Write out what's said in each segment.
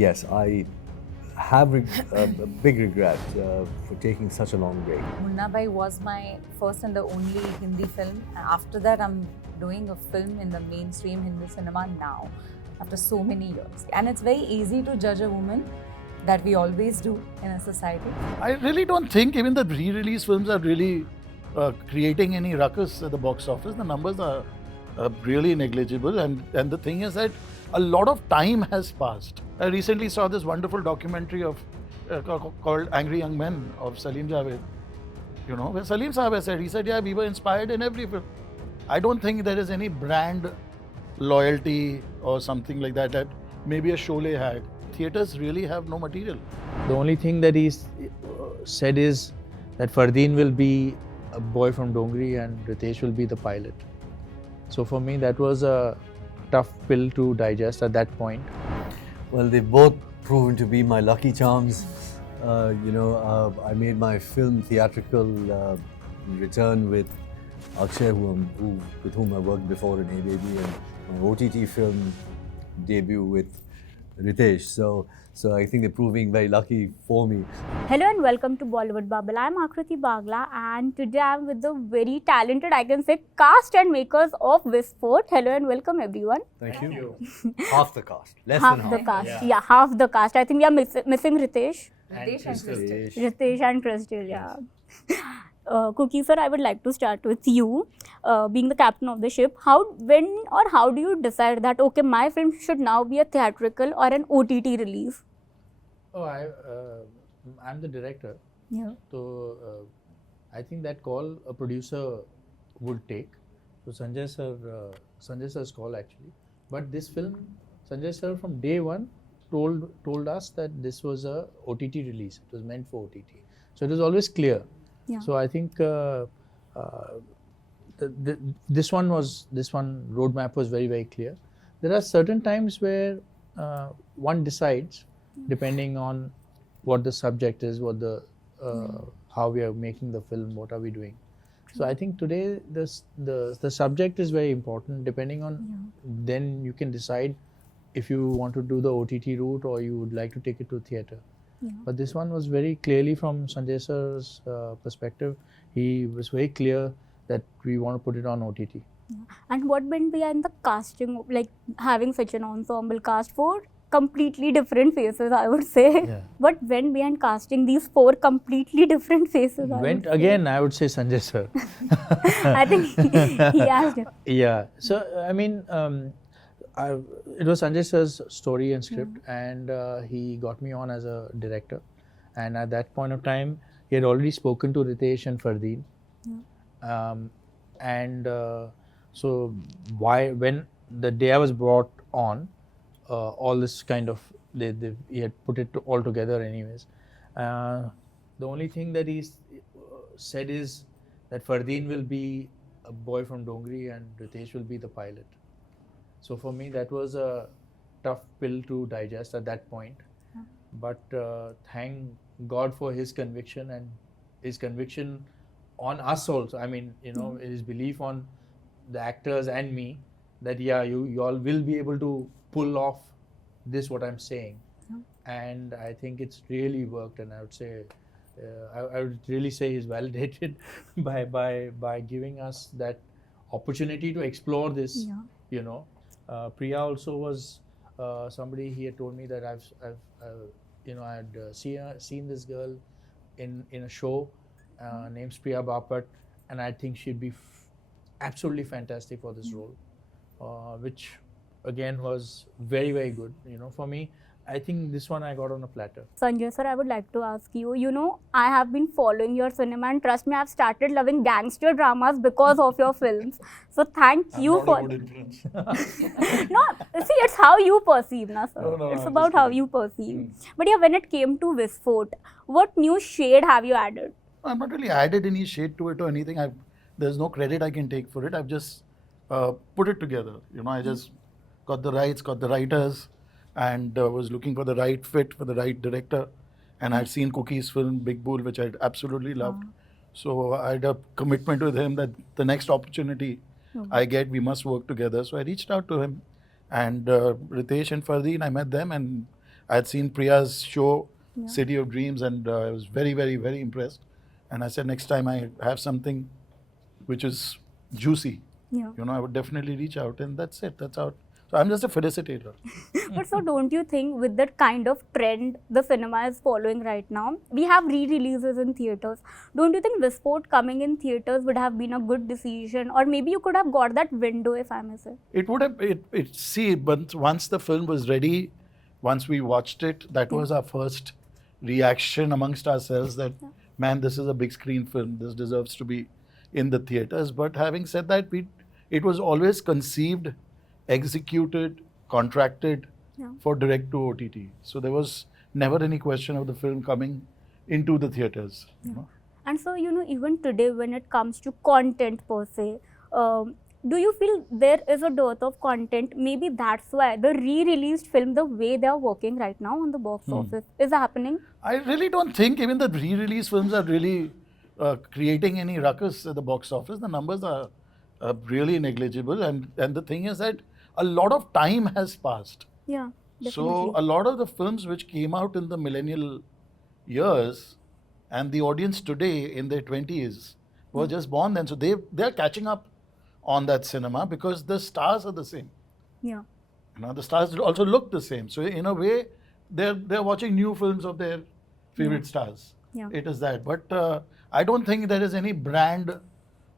yes, I have a big regret for taking such a long break. Munna Bhai was my first and the only Hindi film. After that, I'm doing a film in the mainstream Hindi cinema now, after so many years. And it's very easy to judge a woman, that we always do in a society. I really don't think even the re-release films are really creating any ruckus at the box office. The numbers are really negligible, and the thing is that a lot of time has passed. I recently saw this wonderful documentary of called Angry Young Men of Salim Javed. You know, where Salim Sahab has said, he said, yeah, we were inspired in every film. I don't think there is any brand loyalty or something like that that maybe a Sholay had. Theatres really have no material. The only thing that he said is that Fardeen will be a boy from Dongri and Riteish will be the pilot. So for me, that was a tough pill to digest at that point. Well, they've both proven to be my lucky charms. I made my film theatrical return with Akshay, with whom I worked before in A Baby, and my OTT film debut with Riteish. So I think they're proving very lucky for me. Hello and welcome to Bollywood Bubble. I'm Akriti Bagla and today I'm with the very talented, I can say, cast and makers of Visfot. Hello and welcome everyone. Thank you. Half the cast. Less Half than the half. cast. Yeah, half the cast. I think we are missing Riteish. Ritesh and Crystal. Ritesh and Crystal, yeah. Cookie sir, I would like to start with you. Being the captain of the ship, when or how do you decide that, okay, my film should now be a theatrical or an OTT release? Oh, I'm the director. Yeah. So I think that call a producer would take. So Sanjay sir's call actually. But this film, Sanjay sir from day one told us that this was a OTT release. It was meant for OTT. So it was always clear. Yeah. So I think this one roadmap was very, very clear. There are certain times where one decides, depending on what the subject is, what the how we are making the film, what are we doing. So I think today the subject is very important. Depending on then you can decide if you want to do the OTT route or you would like to take it to theatre. Yeah. But this one was very clearly from Sanjay sir's perspective. He was very clear that we want to put it on OTT. Yeah. And what went behind the casting, like having such an ensemble cast for completely different faces, I would say. Yeah. What went behind casting these four completely different faces? I would say Sanjay sir. I think he asked it. Yeah. So I mean, it was Sanjay sir's story and script, and he got me on as a director. And at that point of time, he had already spoken to Riteish and Fardeen. So when the day I was brought on, all this kind of he had put it all together anyways. The only thing that he said is that Fardeen will be a boy from Dongri and Riteish will be the pilot. So for me, that was a tough pill to digest at that point. But thank God for his conviction and his conviction on us also. I mean, his belief on the actors and me that you all will be able to pull off this what I'm saying. And I think it's really worked. And I would say, I would really say he's validated by giving us that opportunity to explore this. Priya also was somebody. He had told me that I had seen this girl in a show named Priya Bapat, and I think she'd be absolutely fantastic for this role, which again was very, very good. For me, I think this one I got on a platter. Sanjay sir, I would like to ask you, I have been following your cinema and trust me, I've started loving gangster dramas because of your films. So thank you for... Good influence. No, see, it's how you perceive, na sir. No, it's I'm about just how kidding. you perceive. But yeah, when it came to Visfot, what new shade have you added? I've not really added any shade to it or anything. There's no credit I can take for it. I've just put it together. I just got the rights, got the writers, and was looking for the right fit for the right director. And I'd seen Cookie's film Big Bull, which I'd absolutely loved. So I had a commitment with him that the next opportunity I get, we must work together. So I reached out to him, and Riteish and Fardeen, I met them, and I had seen Priya's show, Yeah. City of Dreams, and I was very, very, very impressed. And I said, next time I have something which is juicy, Yeah. I would definitely reach out, and that's it. That's how. So I'm just a felicitator. But so don't you think with that kind of trend the cinema is following right now, we have re-releases in theatres. Don't you think Visfot coming in theatres would have been a good decision, or maybe you could have got that window, if I may say? It would have. See, but once the film was ready, once we watched it, that was our first reaction amongst ourselves that, man, this is a big screen film. This deserves to be in the theatres. But having said that, it was always conceived, executed, contracted for direct to OTT. So there was never any question of the film coming into the theatres. And so, even today when it comes to content per se, do you feel there is a dearth of content? Maybe that's why the re-released film, the way they are working right now on the box office, is happening. I really don't think even the re-release films are really creating any ruckus at the box office. The numbers are really negligible, and the thing is that a lot of time has passed. Yeah, definitely. So a lot of the films which came out in the millennial years and the audience today in their 20s were just born then. So they're catching up on that cinema because the stars are the same. Yeah. The stars also look the same. So in a way, they're watching new films of their favorite stars. Yeah. It is that. But I don't think there is any brand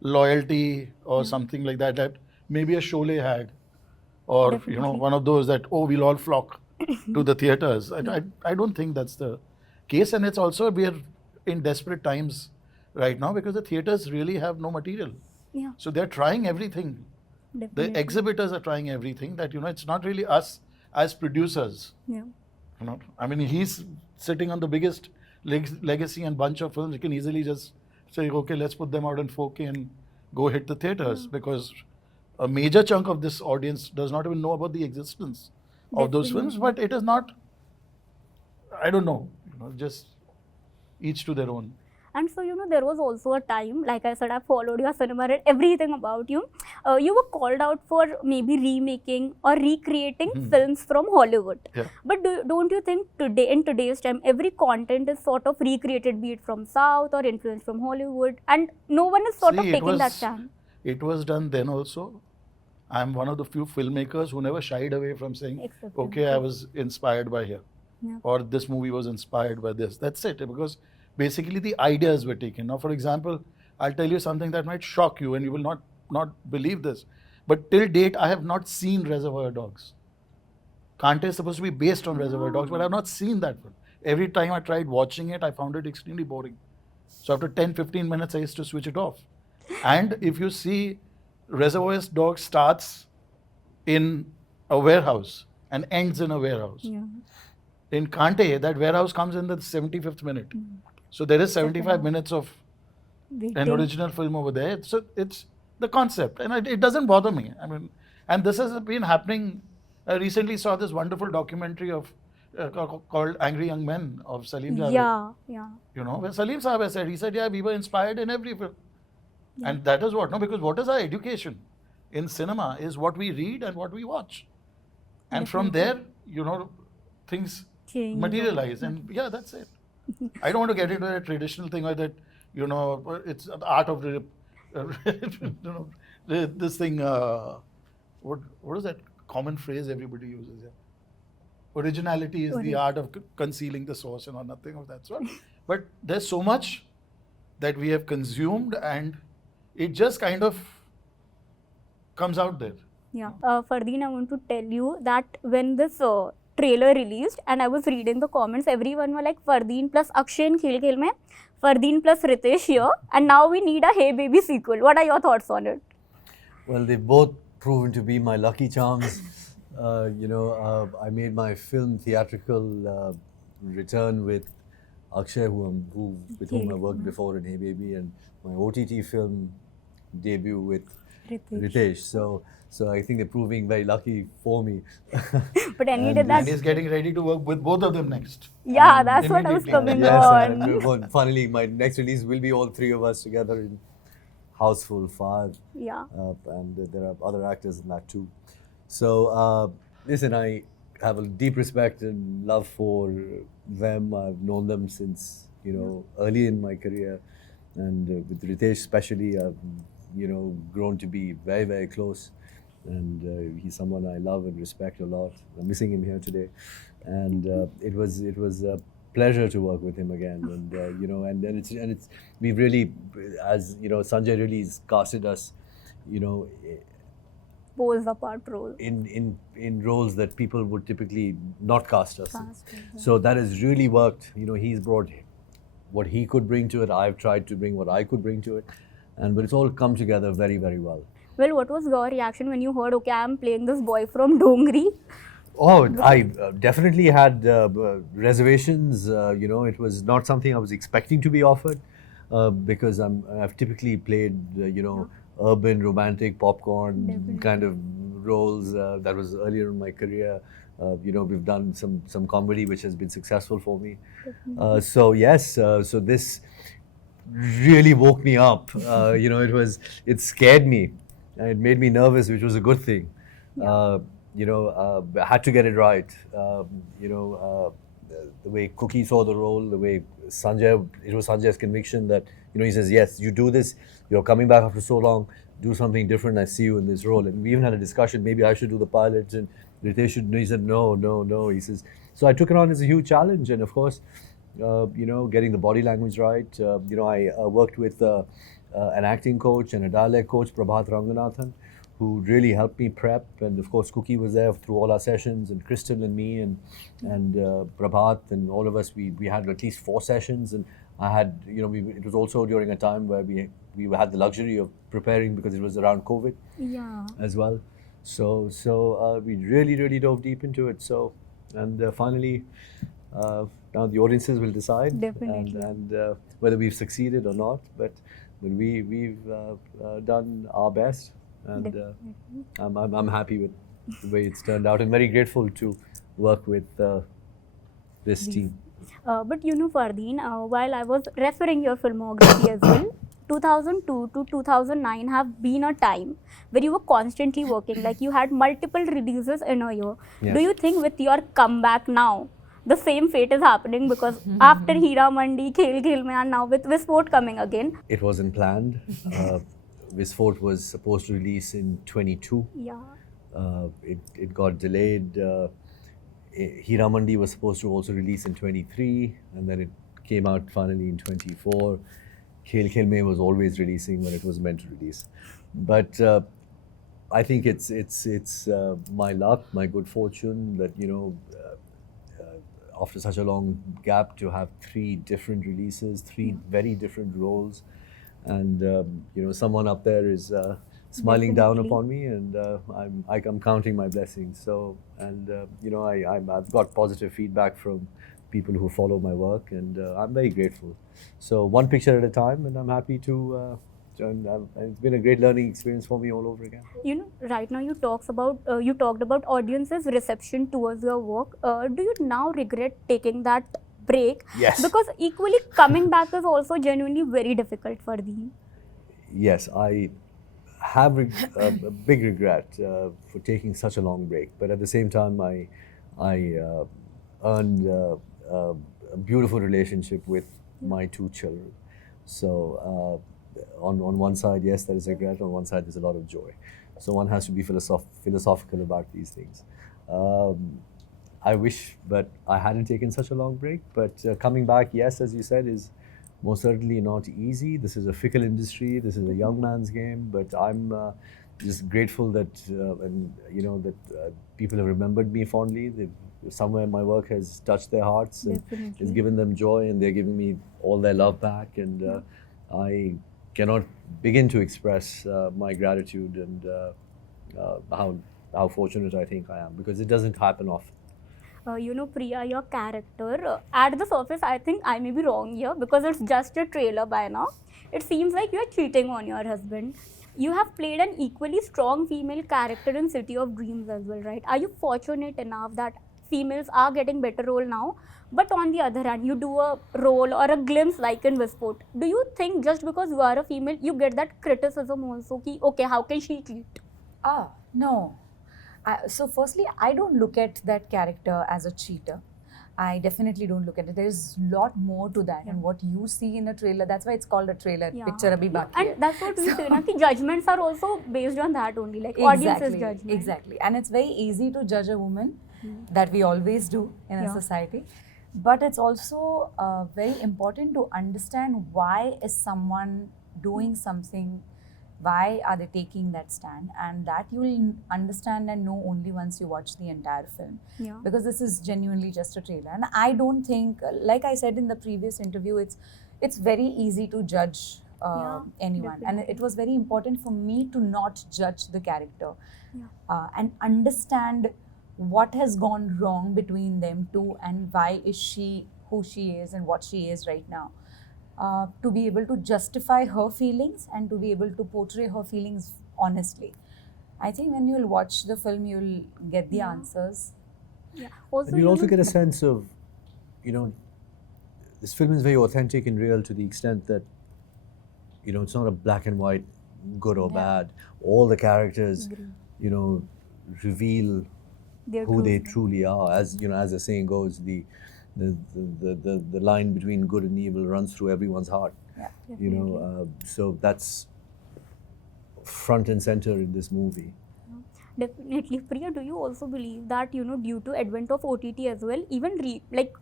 loyalty or something like that maybe a Sholay had. Or, one of those that, we'll all flock to the theatres. I don't think that's the case. And it's also, we are in desperate times right now because the theatres really have no material. Yeah. So they're trying everything. Definitely. The exhibitors are trying everything that, it's not really us as producers. Yeah. I mean, he's sitting on the biggest legacy and bunch of films. You can easily just say, okay, let's put them out in 4K and go hit the theatres because a major chunk of this audience does not even know about the existence of those films, but it is not, I don't know, just each to their own. And so, there was also a time, like I said, I followed your cinema, read everything about you. You were called out for maybe remaking or recreating films from Hollywood. Yeah. But don't you think in today's time, every content is sort of recreated, be it from South or influenced from Hollywood, and no one is sort of taking that stand? It was done then also. I'm one of the few filmmakers who never shied away from saying, okay, I was inspired by here. Yeah. Or this movie was inspired by this. That's it. Because basically the ideas were taken. Now, for example, I'll tell you something that might shock you and you will not believe this. But till date, I have not seen Reservoir Dogs. Kante is supposed to be based on Reservoir Dogs, but I have not seen that film. Every time I tried watching it, I found it extremely boring. So after 10-15 minutes, I used to switch it off. And if you see, Reservoir Dogs starts in a warehouse and ends in a warehouse. Yeah. In Kante, that warehouse comes in the 75th minute. So there is 75 minutes of an original film over there. So it's the concept. And it doesn't bother me. I mean, and this has been happening. I recently saw this wonderful documentary of called Angry Young Men of Salim Javed. Yeah. Where Salim Saab has said, he said, yeah, we were inspired in every film. Yeah. And that is what? No, because what is our education in cinema is what we read and what we watch. And from there, things materialize. And yeah, that's it. I don't want to get into a traditional thing like that, it's the art of, this thing, what is that common phrase everybody uses? Yeah? Originality is the art of concealing the source and nothing of that sort. But there's so much that we have consumed and it just kind of comes out there. Yeah. Fardeen, I want to tell you that when this trailer released and I was reading the comments, everyone were like, Fardeen plus Akshay in Khel Khel mein, Fardeen plus Riteish here, and now we need a Hey Baby sequel. What are your thoughts on it? Well, they've both proven to be my lucky charms. I made my film theatrical return with Akshay, with whom I worked before in Hey Baby, and my OTT film debut with Riteish. So I think they're proving very lucky for me. But Annie did that. And he's getting ready to work with both of them next. Yeah, that's what I was coming on. Yes, finally, my next release will be all three of us together in Housefull 5. Yeah. And there are other actors in that too. So, listen, I have a deep respect and love for them. I've known them since, early in my career. And with Riteish especially, I've, grown to be very, very close. And he's someone I love and respect a lot. I'm missing him here today. And it was a pleasure to work with him again. And, and we've really, as, Sanjay really has casted us, Poles apart role. in roles that people would typically not cast us in. So that has really worked. He's brought what he could bring to it. I've tried to bring what I could bring to it, but it's all come together very, very well. Well, what was your reaction when you heard, okay, I'm playing this boy from Dongri? Oh, I definitely had reservations. It was not something I was expecting to be offered because I've typically played, urban, romantic, popcorn kind of roles. That was earlier in my career. We've done some comedy which has been successful for me. So yes, so this really woke me up. It scared me. It made me nervous, which was a good thing. I had to get it right. The way Kookie saw the role, the way it was Sanjay's conviction that, he says, yes, you do this, you're coming back after so long, do something different, I see you in this role. And we even had a discussion, maybe I should do the pilots and Riteish should, he said, no. He says, so I took it on as a huge challenge. And of course, getting the body language right. I worked with an acting coach and a dialect coach, Prabhat Ranganathan, who really helped me prep. And of course, Kookie was there through all our sessions, and Crystal and me and Prabhat and all of us, we had at least 4 sessions. And I had, it was also during a time where we had the luxury of preparing because it was around COVID as well. So we really, really dove deep into it. So, and finally, now the audiences will decide. Definitely. And whether we've succeeded or not, but we've done our best. And I'm happy with the way it's turned out and very grateful to work with this team. But Fardeen, while I was referring your filmography as well, 2002 to 2009 have been a time where you were constantly working, like you had multiple releases in a year. Yes. Do you think with your comeback now, the same fate is happening? Because after Hira Mandi, Khel Khel Mein, and now with Visfot coming again. It wasn't planned. Visfot was supposed to release in 22. Yeah. It got delayed. Hira Mandi was supposed to also release in 23, and then it came out finally in 24. Khel Khel Mein was always releasing when it was meant to release. But I think it's my luck, my good fortune that, after such a long gap to have 3 different releases, 3 very different roles. And, someone up there is smiling down upon me, and I'm counting my blessings. So, and, I've got positive feedback from people who follow my work, and I'm very grateful. So one picture at a time, and I'm happy to, and it's been a great learning experience for me all over again. Right now you talked about audiences' reception towards your work. Do you now regret taking that break? Yes. Because equally coming back is also genuinely very difficult for them. Yes, I have a big regret for taking such a long break, but at the same time, I earned a beautiful relationship with my 2 children. So on one side, yes, there is regret. On one side, there's a lot of joy. So one has to be philosophical about these things. I wish, but I hadn't taken such a long break. But coming back, yes, as you said, is most certainly not easy. This is a fickle industry. This is a young man's game. But I'm just grateful that that people have remembered me fondly. Somewhere my work has touched their hearts and has given them joy, and they're giving me all their love back. And I cannot begin to express my gratitude and how fortunate I think I am, because it doesn't happen often. Priya, your character, at the surface, I think I may be wrong here because it's just a trailer by now. It seems like you're cheating on your husband. You have played an equally strong female character in City of Dreams as well, right? Are you fortunate enough that females are getting better role now? But on the other hand, you do a role or a glimpse like in Visfot. Do you think just because you are a female, you get that criticism also, ki, okay, how can she cheat? No. So firstly, I don't look at that character as a cheater. I definitely don't look at it. There's a lot more to that, and what you see in a trailer, that's why it's called a trailer. Yeah. Picture abhi baki hai. And that's what we say, na, ki judgments are also based on that only, like audience's judgment. Exactly. And it's very easy to judge a woman, that we always do in a society. But it's also very important to understand why is someone doing something, why are they taking that stand, and that you will understand and know only once you watch the entire film. Yeah. Because this is genuinely just a trailer, and I don't think, like I said in the previous interview, it's very easy to judge anyone, and definitely. it was very important for me to not judge the character and understand what has gone wrong between them two, and why is she who she is and what she is right now. To be able to justify her feelings and to be able to portray her feelings honestly. I think when you'll watch the film, you'll get the answers. Yeah. Also, And you'll also get a sense of, you know, this film is very authentic and real to the extent that, you know, it's not a black and white, good or bad. All the characters, you know, reveal their who they truth. truly are. As you know, as the saying goes, the line between good and evil runs through everyone's heart. Yeah. You know, so that's front and center in this movie. Definitely. Priya, do you also believe that, you know, due to advent of OTT as well, even like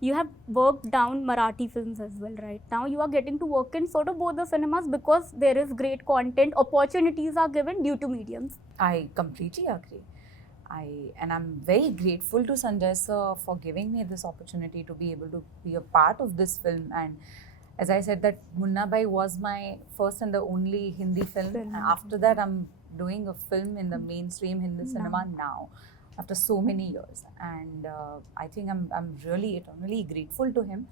you have worked down Marathi films as well, right? Now you are getting to work in sort of both the cinemas because there is great content, opportunities are given due to mediums. I completely agree. And I'm very grateful to Sanjay sir for giving me this opportunity to be able to be a part of this film. And as I said, that Munna Bhai was my first and the only Hindi film. And after that, I'm doing a film in the mainstream Hindi cinema now, after so many years. And I think I'm really eternally grateful to him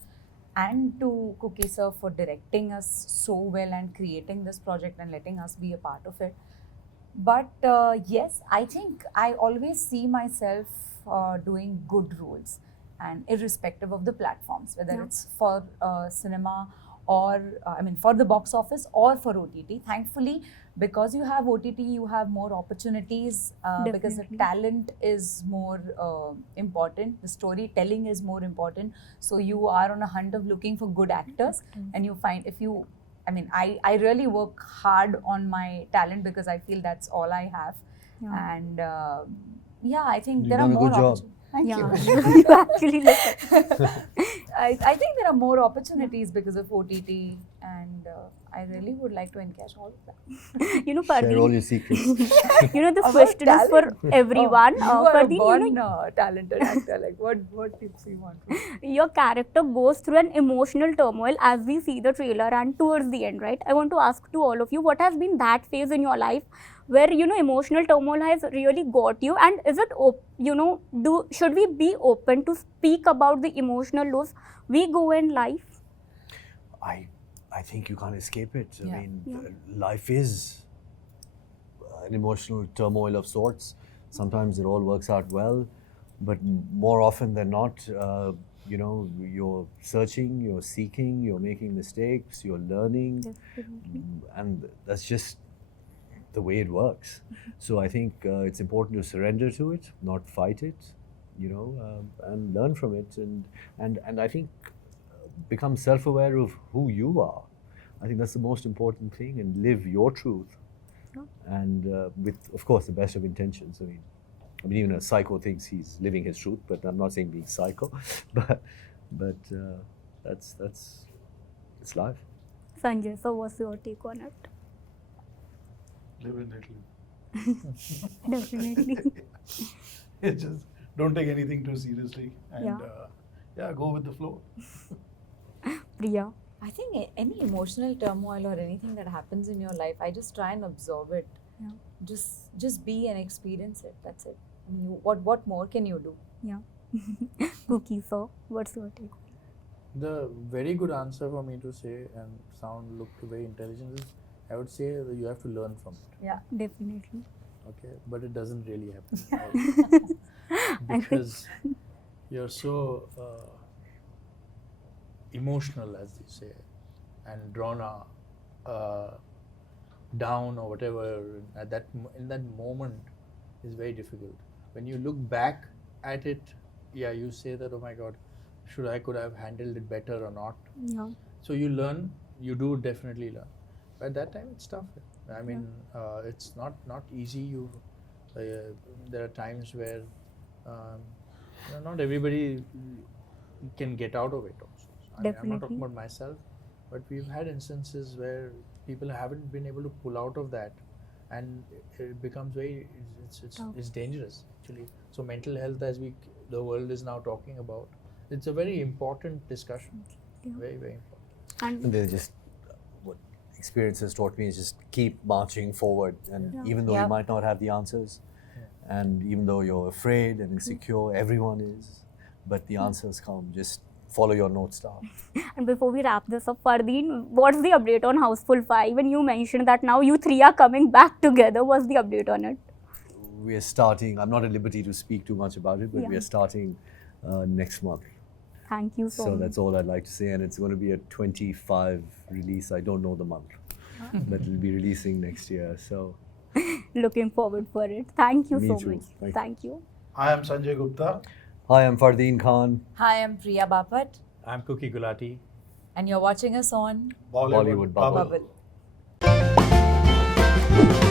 and to Kookie sir for directing us so well and creating this project and letting us be a part of it. But yes, I think I always see myself doing good roles, and irrespective of the platforms, whether it's for cinema or for the box office or for OTT. Thankfully, because you have OTT, you have more opportunities because the Definitely. talent is more important, the storytelling is more important. So you are on a hunt of looking for good actors, and you find if you I really work hard on my talent because I feel that's all I have. And I think You've there are done a more good job. opportunities. Thank you. You actually look I think there are more opportunities because of OTT, and I really would like to encash all of that. you know, Share all Fardeen, your secrets. you know, this About question is for talent. everyone. You are a Fardeen, born talented actor. Like what tips you want? Your character goes through an emotional turmoil as we see the trailer and towards the end, right? I want to ask to all of you, what has been that phase in your life where, you know, emotional turmoil has really got you, and is it, should we be open to speak about the emotional lows we go in life? I think you can't escape it. I Yeah. mean, life is an emotional turmoil of sorts. Sometimes it all works out well, but more often than not, you know, you're searching, you're seeking, you're making mistakes, you're learning, and that's just the way it works. So I think it's important to surrender to it, not fight it, you know, and learn from it, and I think become self-aware of who you are. I think that's the most important thing, and live your truth, and with, of course, the best of intentions. I mean, even a psycho thinks he's living his truth, but I'm not saying being psycho, but that's it's life. Sanjay, so what's your take on it? Live in Italy. Definitely. It's just don't take anything too seriously, and go with the flow. Priya. I think any emotional turmoil or anything that happens in your life, I just try and absorb it. Yeah. Just be and experience it. That's it. I mean, what more can you do? Yeah. Kookie, so what's your take? The very good answer for me to say and look very intelligent is, I would say that you have to learn from it. Yeah. Definitely. Okay, but it doesn't really happen because you're so emotional, as they say, and drawn down or whatever in that moment is very difficult. when you look back at it, yeah, you say that, oh my God, could I have handled it better or not? Yeah. So you learn, you do definitely learn. But at that time, it's tough. I mean, it's not easy. There are times where not everybody can get out of it also. I mean, I'm not talking about myself, but we've had instances where people haven't been able to pull out of that, and it becomes it's dangerous actually. So mental health, as the world is now talking about, it's a very important discussion. Very, very important. And they just, what experience has taught me is just keep marching forward. And even though you might not have the answers, and even though you're afraid and insecure, everyone is, but the answers come. Just follow your North Star. And before we wrap this up, Fardeen, what's the update on Housefull 5? When you mentioned that now you three are coming back together, what's the update on it? We are starting, I'm not at liberty to speak too much about it, but we are starting next month. Thank you so much. So that's all I'd like to say, and it's going to be a 25 release. I don't know the month, but it'll be releasing next year. So looking forward for it. Thank you Me so too. much. Thank you. I am Sanjay Gupta. Hi, I'm Fardeen Khan. Hi, I'm Priya Bapat, I'm Kookie Gulati. and you're watching us on Bollywood Bubble. Bubble.